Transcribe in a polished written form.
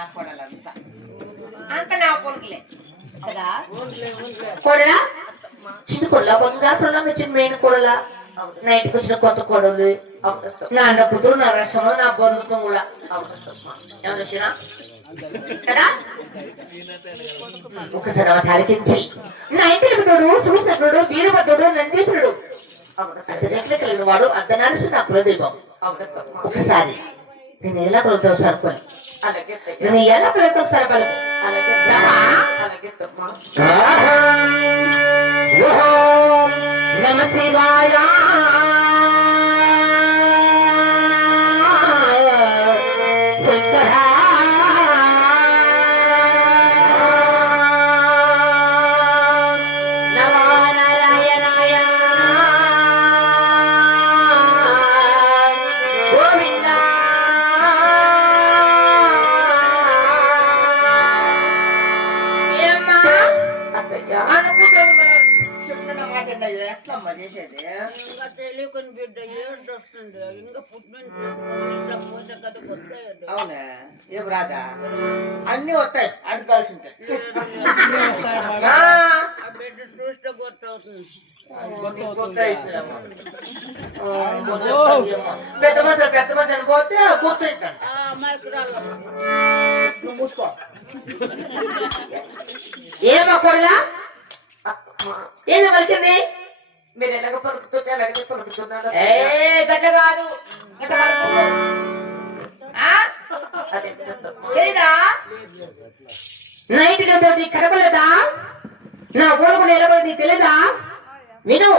నా కొడలంతా అంత నా కొడుకులే కదా కొడలా చిన్న కొడలా బంగారు కొడలా వచ్చింది మెయిన్ కొడలా నా ఇంటికి వచ్చిన కొత్త కొడలు నా అన్న కూతురు నా రక్షణ నా బంధుత్వం కూడా ఏమన్నా వచ్చినా కదా ఒకసారి ఆలోచించి నా ఇంటికి తోడు శుభసత్రుడు వీరభద్రుడు నందీశ్వరుడు అర్ధగంటలే కలిగిన వాడు అర్ధనారీసు నా కులదైవం ఒకసారి నేను ఎలా కొలుతావు సరుకొని నేను ఎలా కొలుతావు సరపలు నమ శివాయ తెలియకొని బిడ్డ ఏడు వస్తుంది ఇంకా పుట్టిన అవునా ఏం రాదా అన్ని వస్తాయి అడగాల్సి ఉంటాయి బిడ్డ చూస్తే గుర్తవుతుంది పెద్ద మనిషి పోతే గుర్తు మూసుకో ఏమా కొడలా ఏదో పలికింది మీరు ఎలాగ పలుకుతుంటే అలాగే పలుకుతున్నారు గడ్డ కాదు నైట్ తోటి కడపలేదా నా ఊళ్ళకు నిలబడి తెలియదా విను